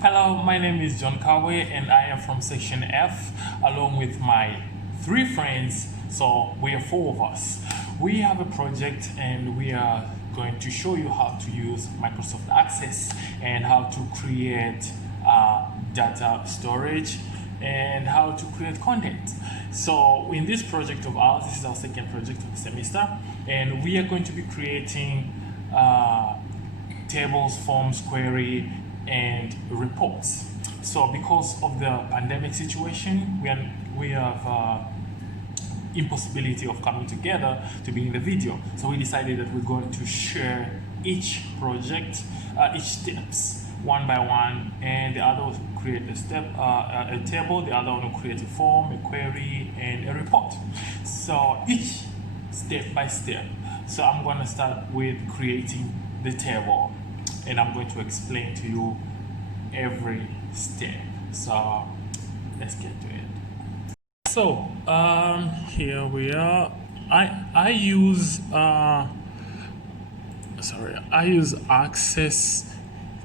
Hello, my name is John Kabwe and I am from Section F along with my three friends. So we are four of us. We have a project and we are going to show you how to use Microsoft Access and how to create data storage and how to create content. So in this project of ours, this is our second project of the semester, and we are going to be creating tables, forms, query, and reports. So because of the pandemic situation, we have impossibility of coming together to be in the video. So we decided that we're going to share each project, each steps one by one, and the other will create a table, the other one will create a form, a query, and a report. So each step by step. So I'm going to start with creating the table, and I'm going to explain to you every step. So let's get to it. So here we are. I use Access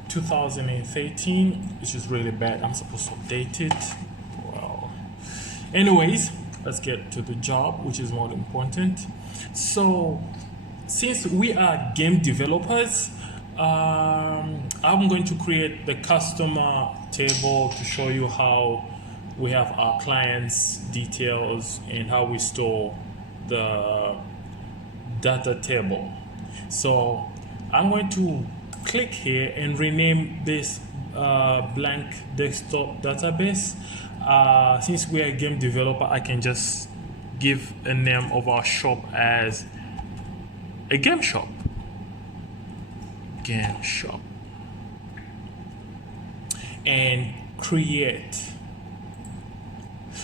2013, which is really bad. I'm supposed to update it. Well, anyways, let's get to the job, which is more important. So since we are game developers, I'm going to create the customer table to show you how we have our clients' details and how we store the data table. So I'm going to click here and rename this blank desktop database. Since we are a game developer, I can just give a name of our shop as a game shop. And create.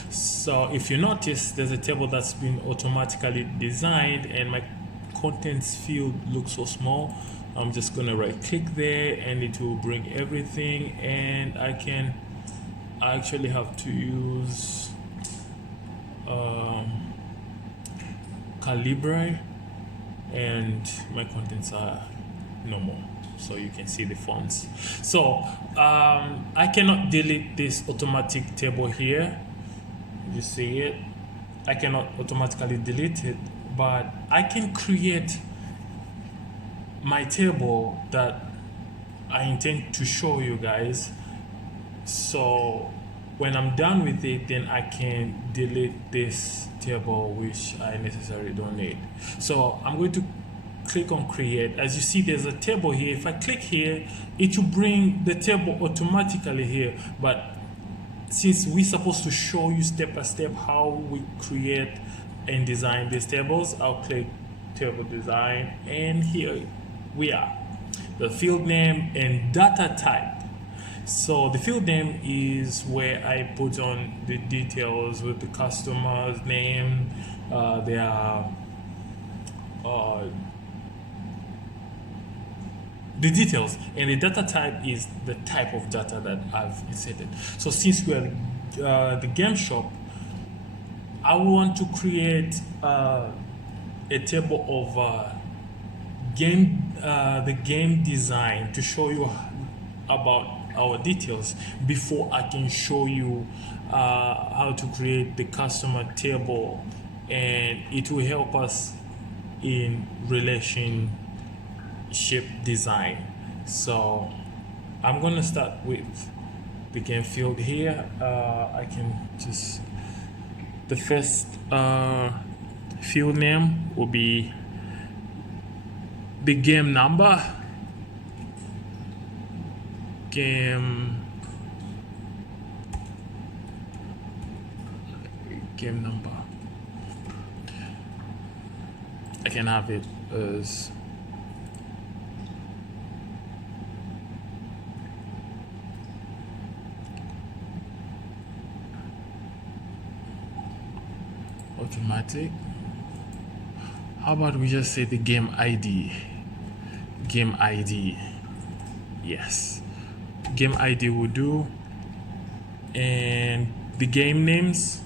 So if you notice, there's a table that's been automatically designed and my contents field looks so small. I'm just gonna right click there and it will bring everything, and I actually have to use Calibre, and my contents are normal, so you can see the fonts. So I cannot delete this automatic table here. You see it? I cannot automatically delete it, but I can create my table that I intend to show you guys. So when I'm done with it, then I can delete this table which I necessarily don't need. So I'm going to click on create. As you see, there's a table here. If I click here, it will bring the table automatically here, but since we're supposed to show you step by step how we create and design these tables, I'll click table design, and here we are, the field name and data type. So the field name is where I put on the details with the customer's name, the details, and the data type is the type of data that I've inserted. So since we're the game shop, I want to create a table of the game design to show you about our details before I can show you how to create the customer table, and it will help us in relationship design. So I'm gonna start with the game field here. I can just, the first field name will be the game number, game number. I can have it as automatic. How about we just say the game ID? Game ID. Yes. Game ID will do. And the game names.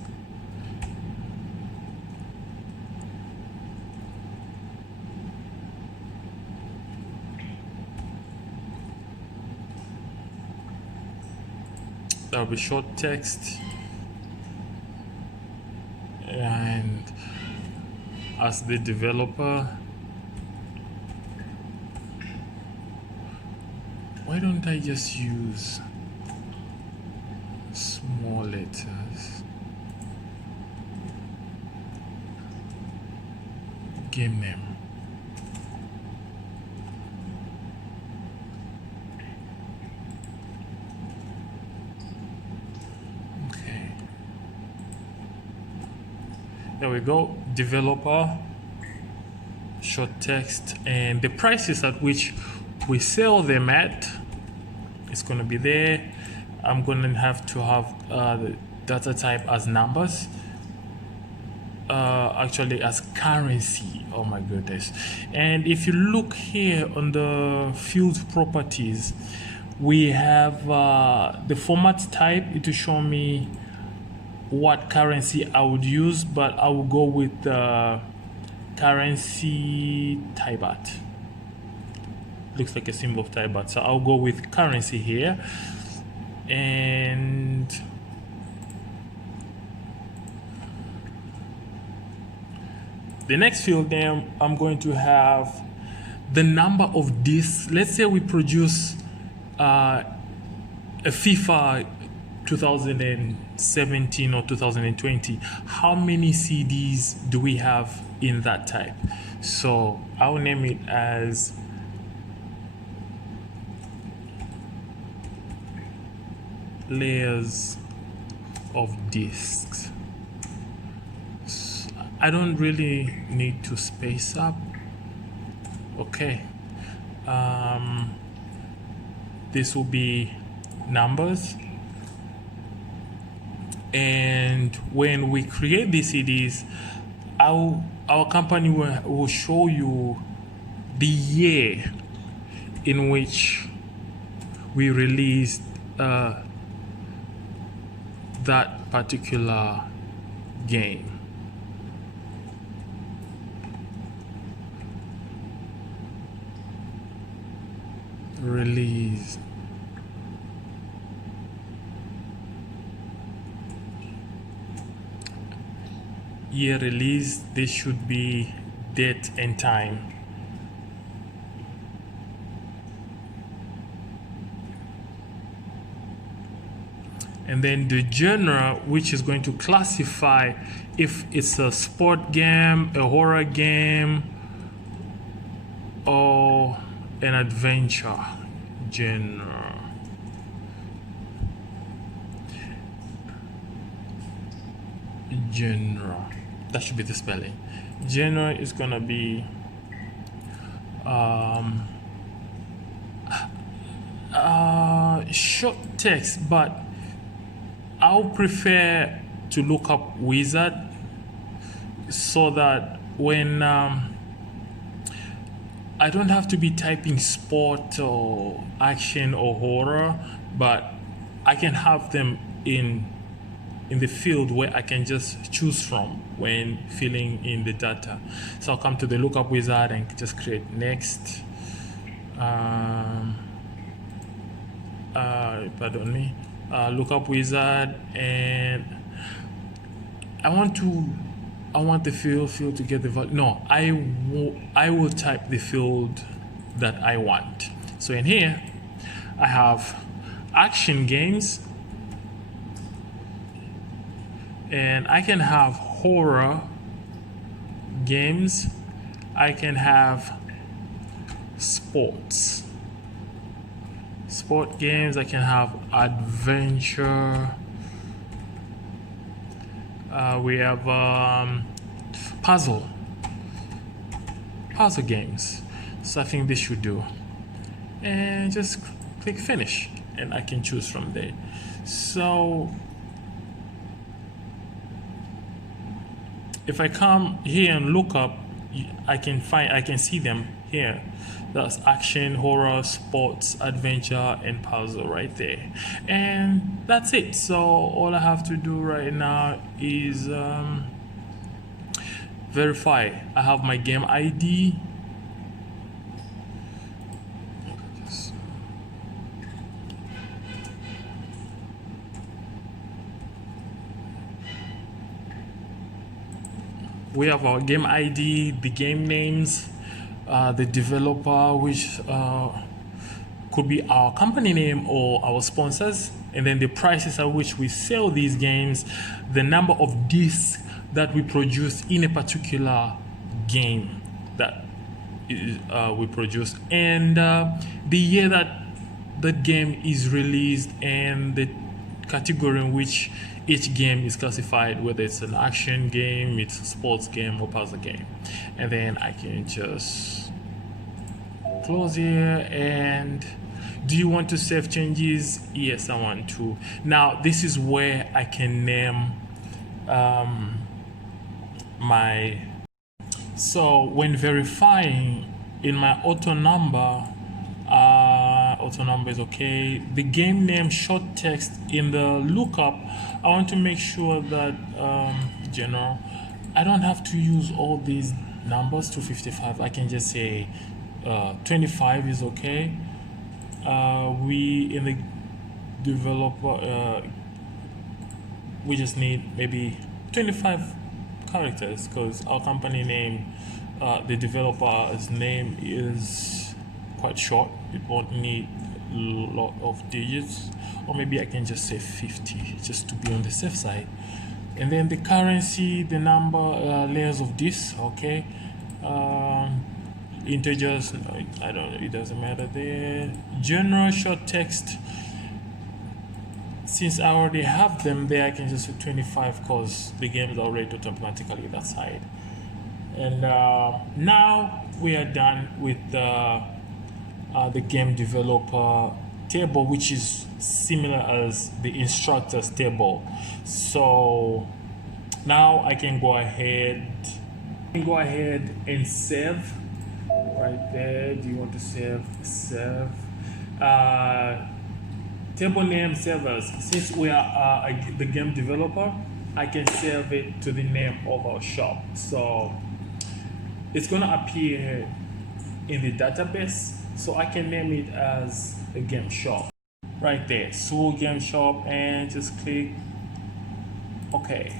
That will be short text. And as the developer, why don't I just use small letters? Game name. Okay. There we go. Developer, short text, and the prices at which we sell them at, it's going to be there. I'm going to have the data type as numbers, actually as currency. Oh my goodness. And if you look here on the field properties, we have the format type. It will show me what currency I would use, but I will go with the currency Thai baht. Looks like a symbol of Thai baht, so I'll go with currency here. And the next field name, I'm going to have the number of discs. Let's say we produce a FIFA 2017 or 2020. How many CDs do we have in that type? So I'll name it as layers of discs. I don't really need to space up. Okay. This will be numbers. And when we create these CDs, our company will show you the year in which we released that particular game. Release. Year release, this should be date and time. And then the genre, which is going to classify if it's a sport game, a horror game, or an adventure genre. Genre. That should be the spelling. Genre is gonna be short text, but I'll prefer to look up wizard so that when I don't have to be typing sport or action or horror, but I can have them in the field where I can just choose from when filling in the data. So I'll come to the lookup wizard and just create next. Pardon me. Lookup wizard, and I want the field to get the value. No, I will type the field that I want. So in here, I have action games, and I can have horror games. I can have sports. Sport games. I can have adventure. We have puzzle games. So I think this should do. And just click finish, and I can choose from there. So if I come here and look up, I can see them here. That's action, horror, sports, adventure, and puzzle right there. And that's it. So all I have to do right now is verify. I have my game ID. we have our game ID, the game names, the developer, which could be our company name or our sponsors, and then the prices at which we sell these games, the number of discs that we produce in a particular game that we produce, and the year that that game is released, and the category in which each game is classified, whether it's an action game, it's a sports game, or puzzle game. And then I can just close here. And do you want to save changes? Yes, I want to. Now this is where I can name so when verifying in my auto number is okay. The game name short text in the lookup, I want to make sure that general, I don't have to use all these numbers to 55. I can just say 25 is okay. We in the developer we just need maybe 25 characters, because our company name, the developer's name is quite short. It won't need a lot of digits, or maybe I can just say 50 just to be on the safe side. And then the currency, the number, layers of this, okay. Integers, no, I don't know, it doesn't matter there. General short text, since I already have them there, I can just do 25 because the game is already automatically that side. And now we are done with the game developer table, which is similar as the instructors table. So now I can go ahead and save right there. Do you want to save? Table name servers. Since we are the game developer, I can save it to the name of our shop. So it's gonna appear in the database. So I can name it as a game shop right there. So game shop, and just click OK.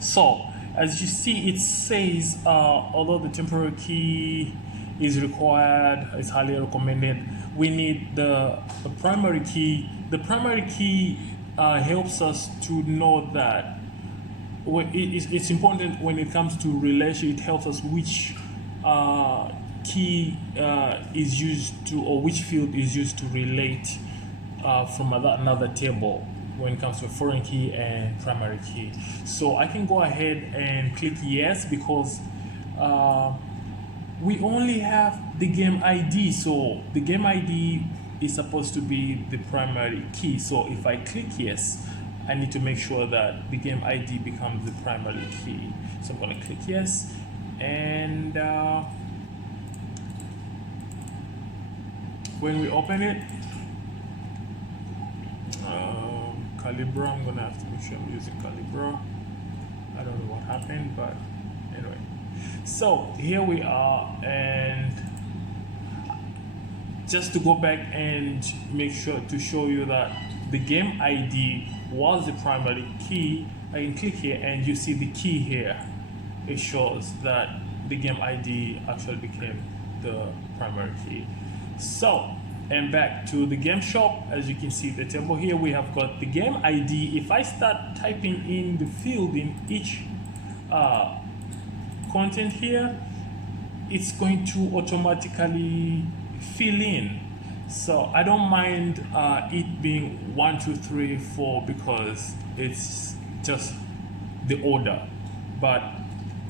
So as you see, it says although the temporary key is required, it's highly recommended, we need the primary key. The primary key helps us to know that it's important when it comes to relation. It helps us which key is used to, or which field is used to relate from another table when it comes to a foreign key and primary key. So I can go ahead and click yes, because we only have the game ID. So the game ID is supposed to be the primary key. So if I click yes, I need to make sure that the game ID becomes the primary key. So I'm going to click yes, and when we open it, Calibra, I'm gonna have to make sure I'm using Calibra. I don't know what happened, but anyway. So here we are, and just to go back and make sure to show you that the game ID was the primary key, I can click here and you see the key here. It shows that the game ID actually became the primary key. So, and back to the game shop, as you can see the table here, we have got the game ID. If I start typing in the field in each content here, it's going to automatically fill in. So I don't mind it being 1, 2, 3, 4 because it's just the order. But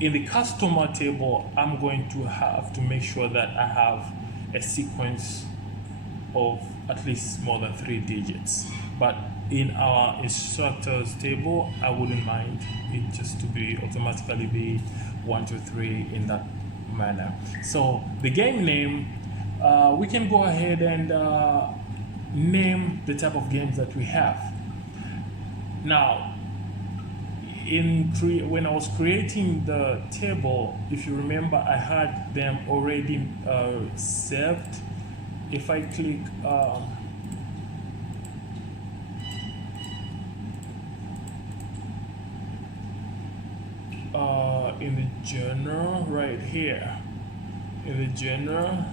in the customer table, I'm going to have to make sure that I have a sequence of at least more than 3 digits. But in our instructors table, I wouldn't mind it just to be automatically be 1, 2, 3 in that manner. So the game name, we can go ahead and name the type of games that we have. Now, when I was creating the table, if you remember, I had them already saved. If I click in the genre right here. In the genre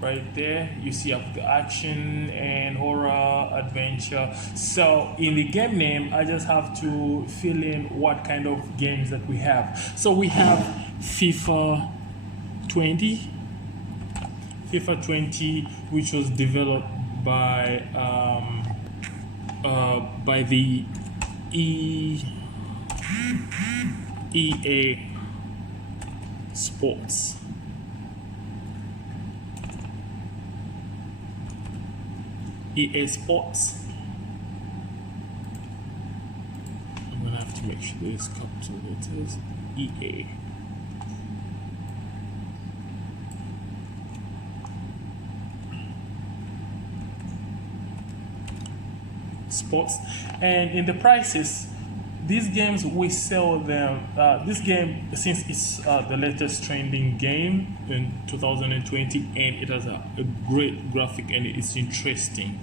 right there, you see up the action and horror adventure. So in the game name, I just have to fill in what kind of games that we have. So we have FIFA 20, which was developed by the EA Sports. EA Sports. I'm gonna have to make sure this capital letters. EA. Sports. And in the prices, these games we sell them. This game, since it's the latest trending game in 2020, and it has a great graphic and it's interesting,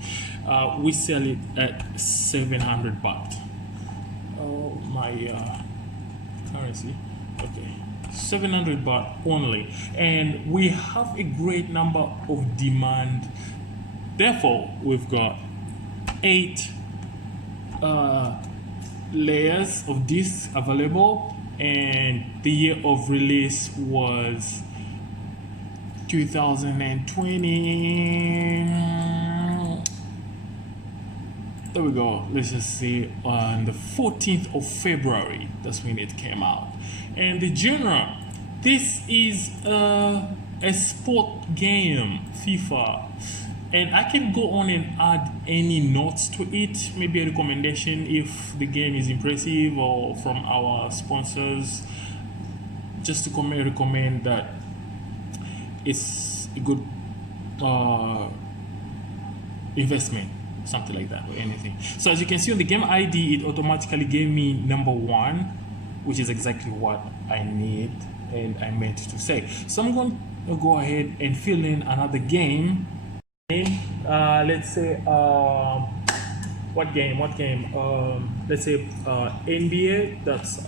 we sell it at 700 baht. Oh my currency. Okay, 700 baht only, and we have a great number of demand. Therefore, we've got 8 layers of discs available, and the year of release was 2020. There we go. Let's just say on the 14th of February, that's when it came out. And the genre, this is a sport game, FIFA. And I can go on and add any notes to it, maybe a recommendation if the game is impressive, or from our sponsors, just to recommend that it's a good investment, something like that, or anything. So as you can see on the game ID, it automatically gave me number 1, which is exactly what I need and I meant to say. So I'm going to go ahead and fill in another game. Let's say what game let's say NBA, that's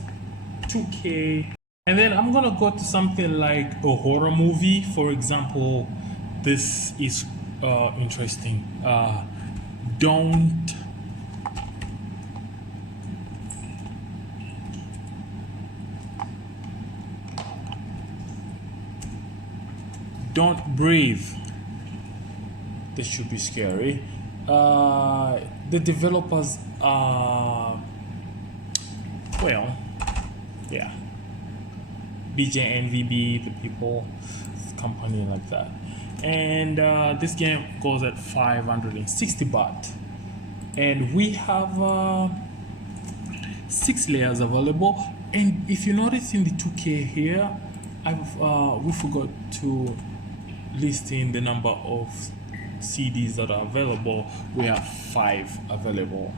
2K, and then I'm gonna go to something like a horror movie. For example, this is interesting. Don't breathe. This should be scary. The developers are, well, yeah, BJNVB, the people, company like that. And this game goes at 560 baht. And we have 6 layers available. And if you notice in the 2K here, we forgot to list in the number of CDs that are available. We have 5 available.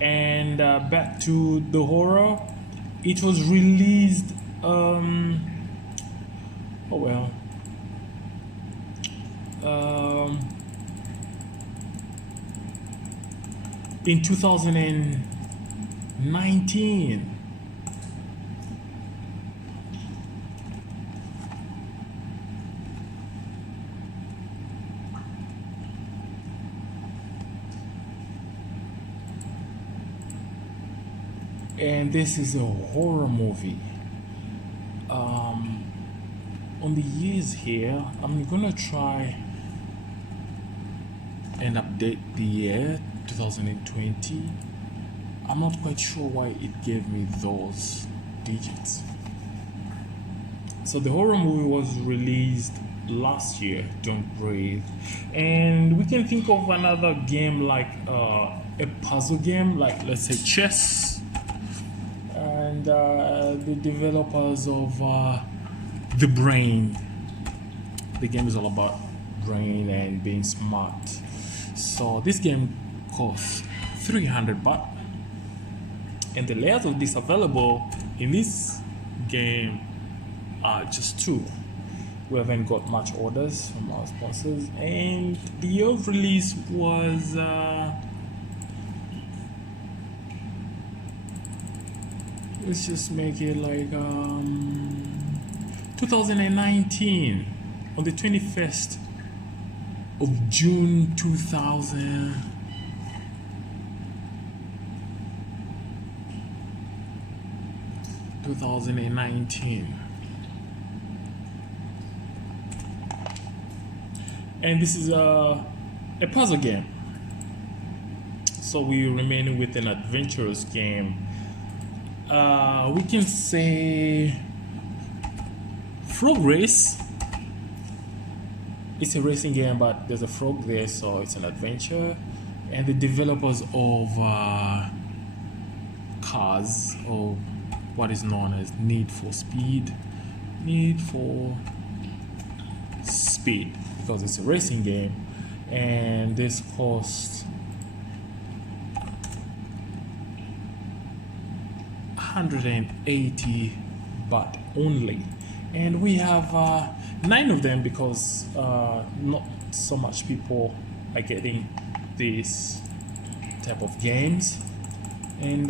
And back to the horror, it was released in 2019. And this is a horror movie. On the years here, I'm gonna try and update the year 2020. I'm not quite sure why it gave me those digits. So the horror movie was released last year, Don't Breathe. And we can think of another game like a puzzle game, like let's say chess. And the developers of The Brain. The game is all about brain and being smart. So this game costs 300 baht. And the layers of this available in this game are just 2. We haven't got much orders from our sponsors. And the year of release was let's just make it like 2019 on the 21st of June 2019. And this is a puzzle game. So we remain with an adventurous game. We can say frog race. It's a racing game, but there's a frog there, so it's an adventure. And the developers of cars, or what is known as Need for Speed, because it's a racing game. And this costs $180 baht only, and we have 9 of them because not so much people are getting this type of games. And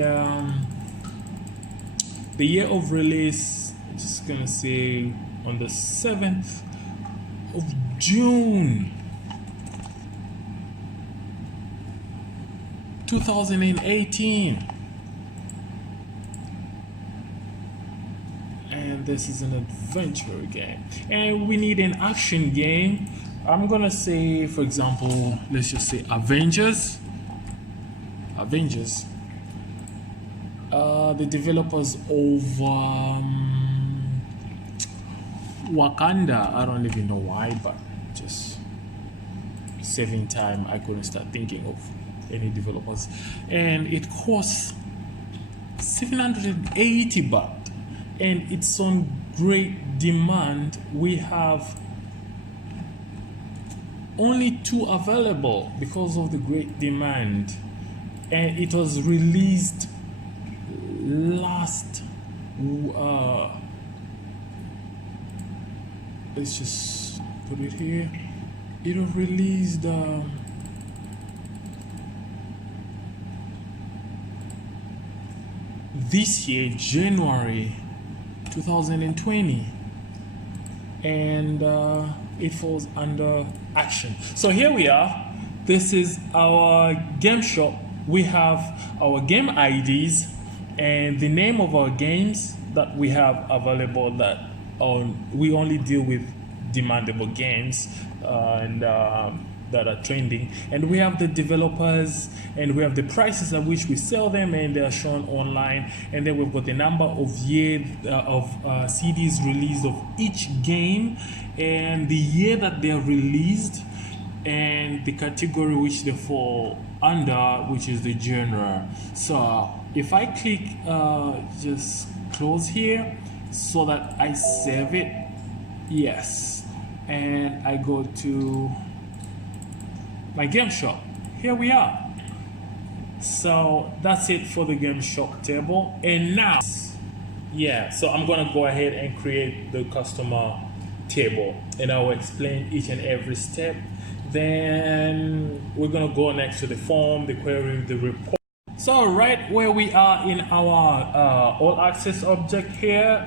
the year of release, I'm just gonna say on the 7th of June 2018. And this is an adventure game, and we need an action game. I'm gonna say, for example, let's just say Avengers. The developers of Wakanda, I don't even know why, but just saving time, I couldn't start thinking of any developers. And it costs 780 baht, and it's on great demand. We have only 2 available because of the great demand, and it was released last let's just put it here. It was released this year, January 2020, and it falls under action. So here we are. This is our game shop. We have our game IDs and the name of our games that we have available, that we only deal with demandable games that are trending, and we have the developers, and we have the prices at which we sell them, and they are shown online. And then we've got the number of CDs released of each game, and the year that they are released, and the category which they fall under, which is the genre. So if I click just close here so that I save it, yes, and I go to my game shop, here we are. So that's it for the game shop table. And now, so I'm gonna go ahead and create the customer table, and I will explain each and every step. Then we're gonna go next to the form, the query, the report. So right where we are in our all access object here,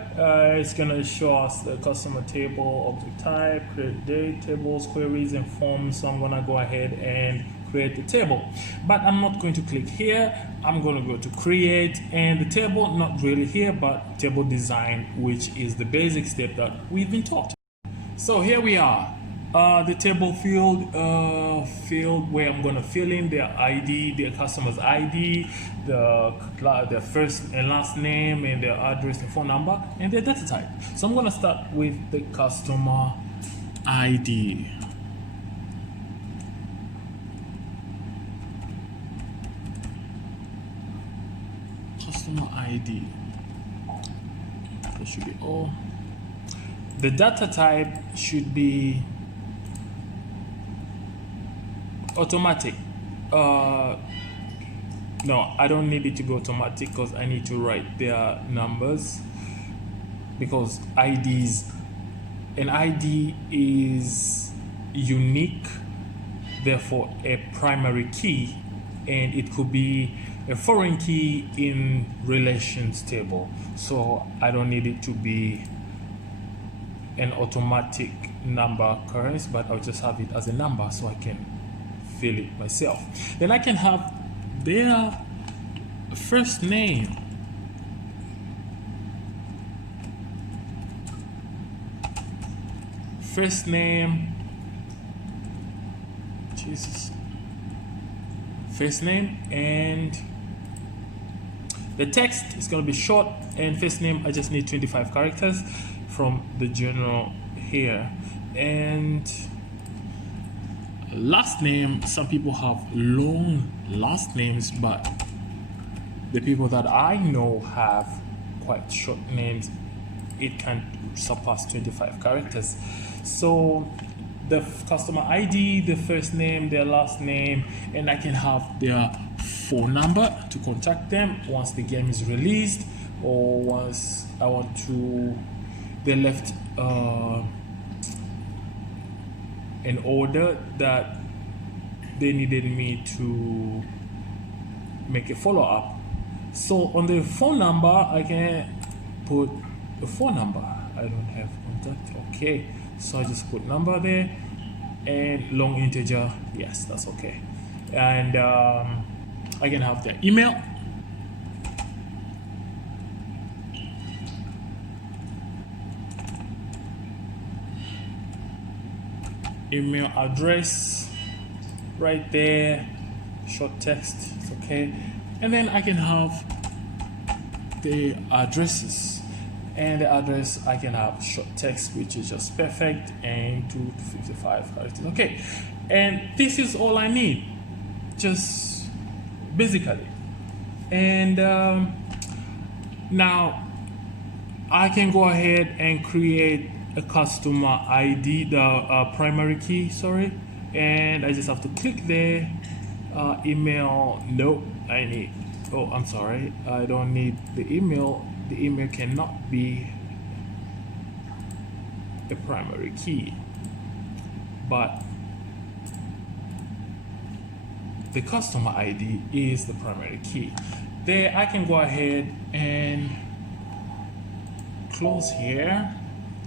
it's gonna show us the customer table, object type, create date, tables, queries, and forms. So I'm gonna go ahead and create the table, but I'm not going to click here. I'm gonna go to create, and the table, not really here, but table design, which is the basic step that we've been taught. So here we are. The table field where I'm gonna fill in their ID, their customer's ID, their first and last name, and their address and phone number, and their data type. So I'm gonna start with the customer ID. Customer ID. That should be all. The data type should be automatic. No, I don't need it to be automatic because I need to write their numbers, because an ID is unique, therefore a primary key and it could be a foreign key in relations table. So I don't need it to be an automatic number occurrence, but I'll just have it as a number so I can fill it myself. Then I can have their first name. First name, Jesus. First name, and the text is going to be short, and first name I just need 25 characters from the general here. And last name, some people have long last names, but the people that I know have quite short names. It can surpass 25 characters. So the customer ID, the first name, their last name, and I can have their phone number to contact them once the game is released, or once I want to, they left an order that they needed me to make a follow-up. So on the phone number, I can put a phone number. I don't have contact. Okay, so I just put number there, and long integer. Yes, that's okay. And I can have their email. Email address right there, short text, it's okay. And then I can have the addresses, and the address I can have short text, which is just perfect, and 255 characters. Okay, and this is all I need, just basically. And now I can go ahead and create a customer ID, the primary key, sorry, and I just have to click there. Email, no, I need, oh, I'm sorry, I don't need the email. The email cannot be a primary key, but the customer ID is the primary key. There I can go ahead and close here.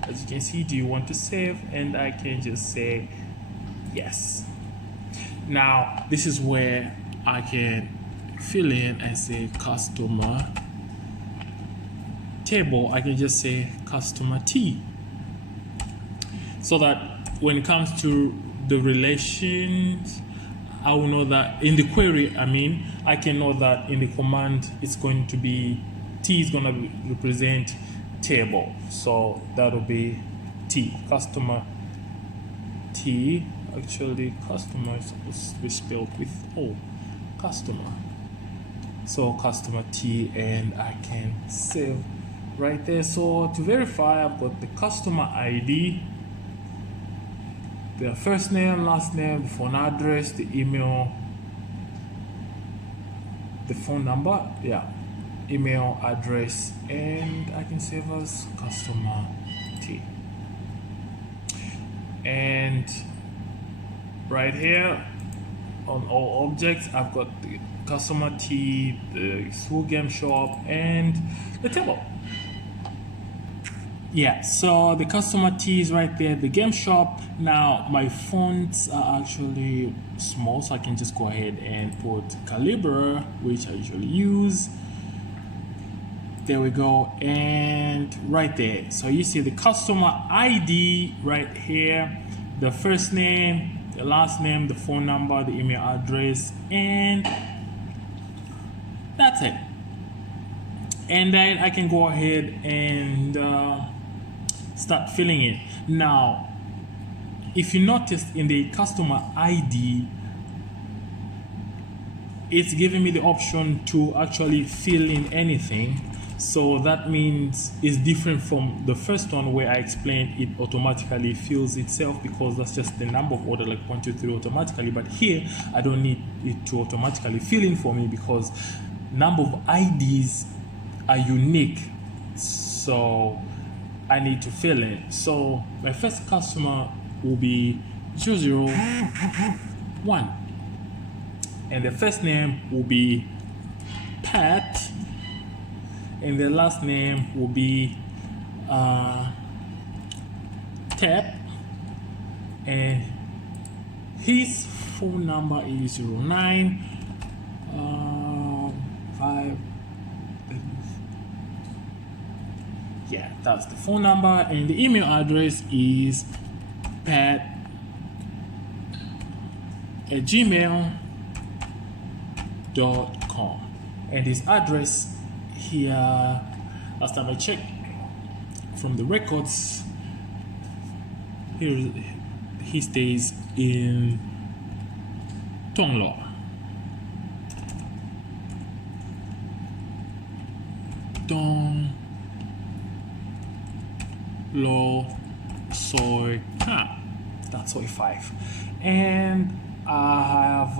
As you can see, do you want to save? And I can just say yes. Now this is where I can fill in and say customer table. I can just say customer T, so that when it comes to the relations, I will know that in the query, I can know that in the command it's going to be T is going to represent table, so that'll be T, customer T. Actually, customer is supposed to be spelled with O, customer. So customer T, and I can save right there. So to verify, I've got the customer ID, their first name, last name, the phone address, the email, the phone number, email address, and I can save as customer T. And right here on all objects, I've got the customer T, the school game shop, and the table. Yeah, so the customer T is right there, the game shop. Now my fonts are actually small, so I can just go ahead and put Calibre, which I usually use. There we go, and right there. So you see the customer ID right here, the first name, the last name, the phone number, the email address, and that's it. And then I can go ahead and start filling it. Now, if you notice in the customer ID, it's giving me the option to actually fill in anything. So that means it's different from the first one where I explained it automatically fills itself, because that's just the number of order, like 1, 2, 3 automatically. But here I don't need it to automatically fill in for me, because number of IDs are unique, so I need to fill in. So my first customer will be 001. and the first name will be Pat, and the last name will be Tap, and his phone number is 09 5. Yeah, that's the phone number, and the email address is pat@gmail.com, and his address here, last time I checked from the records, here he stays in Tonglo. Tonglo Soy that's Soy 5, and I have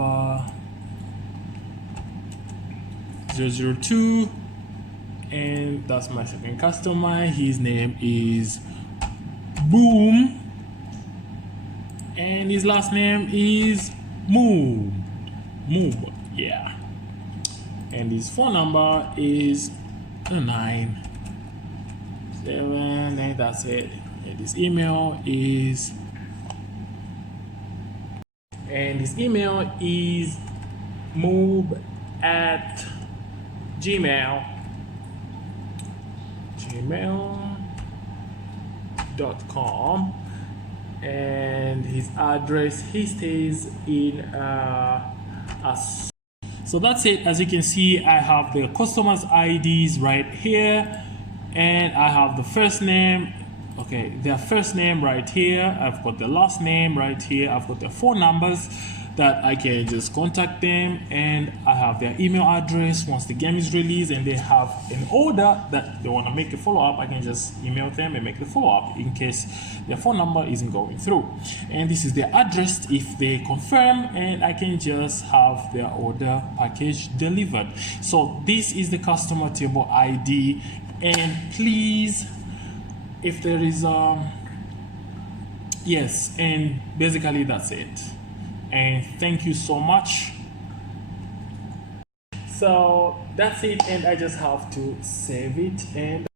002, and that's my second customer. His name is Boom, and his last name is Moob, yeah, and his phone number is 978, and that's it. And his email is moob@gmail.com, and his address, he stays in so that's it. As you can see, I have the customers IDs right here, and I have the first name, okay, their first name right here, I've got the last name right here, I've got their phone numbers that I can just contact them, and I have their email address. Once the game is released and they have an order that they want to make a follow-up, I can just email them and make the follow-up in case their phone number isn't going through. And this is their address if they confirm, and I can just have their order package delivered. So this is the customer table ID, and please, if there is yes, and basically that's it. And thank you so much. So that's it, and I just have to save it, and